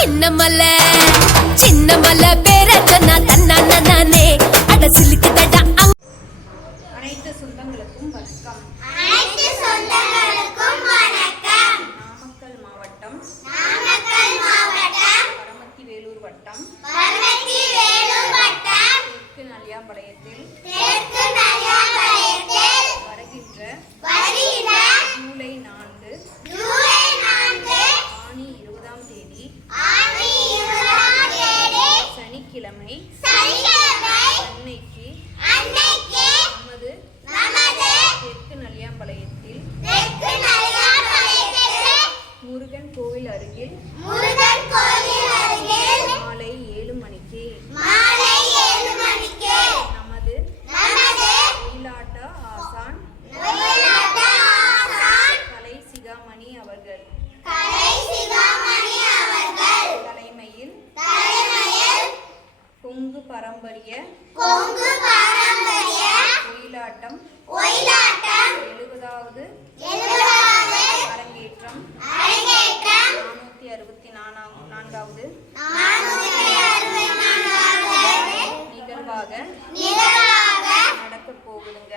சின்ன மலை பேர சொன்னா தன்னானே அட சிலுக்குதடா. அனைத்து சொந்தங்களுக்கும் வணக்கம். நாமக்கல் மாவட்டம் பரமத்தி வேலூர் வட்டம் தெற்கு நலியாம்பாளையத்தில் வருகின்ற ஜூலை 4 ஆனி 20ஆம் தேதி சனிக்கிழமை அன்னைக்கு நமது தெற்கு நலியாம்பாளையத்தில் முருகன் கோவில் அருகில் மாலை 7 மணிக்கு நமது ஒயிலாட்ட ஆசான் கலை சிகாமணி அவர்கள் தலைமையில் கொங்கு பாரம்பரிய ஒயிலாட்டம் 70வது அரங்கேற்றம் 464வது நிகழ்வாக நடக்க போகுதுங்க.